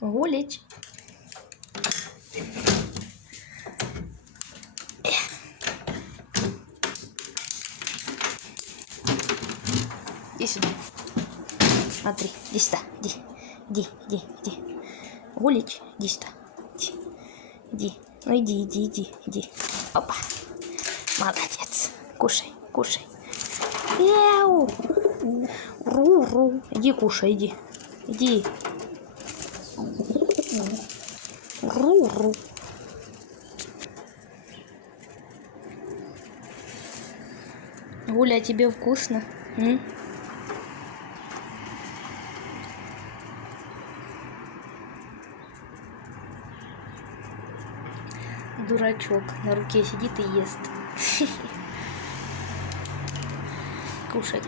Гулять. Иди сюда. Смотри, иди сюда. Иди. Гулять, иди сюда. Иди. Ну иди. Опа. Молодец. Кушай. Эу. Ру. Иди кушай, иди. Ру. Гуля, тебе вкусно? Дурачок на руке сидит и ест. Кушай.